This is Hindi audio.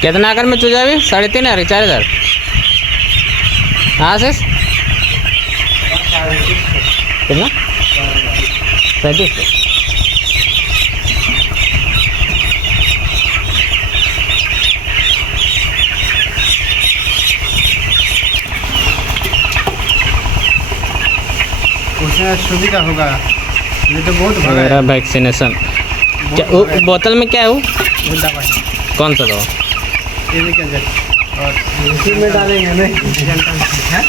कितना आकर में तुझे अभी 3,500 4,000 हाँ शेष कितना 3500 उसमें सुविधा होगा, ये तो बहुत भगा मेरा है। वैक्सीनेशन क्या बहुत भगा है। बोतल में क्या है वो वो दवाई कौन सा दवा केमिकल और इसी में डालेंगे ना।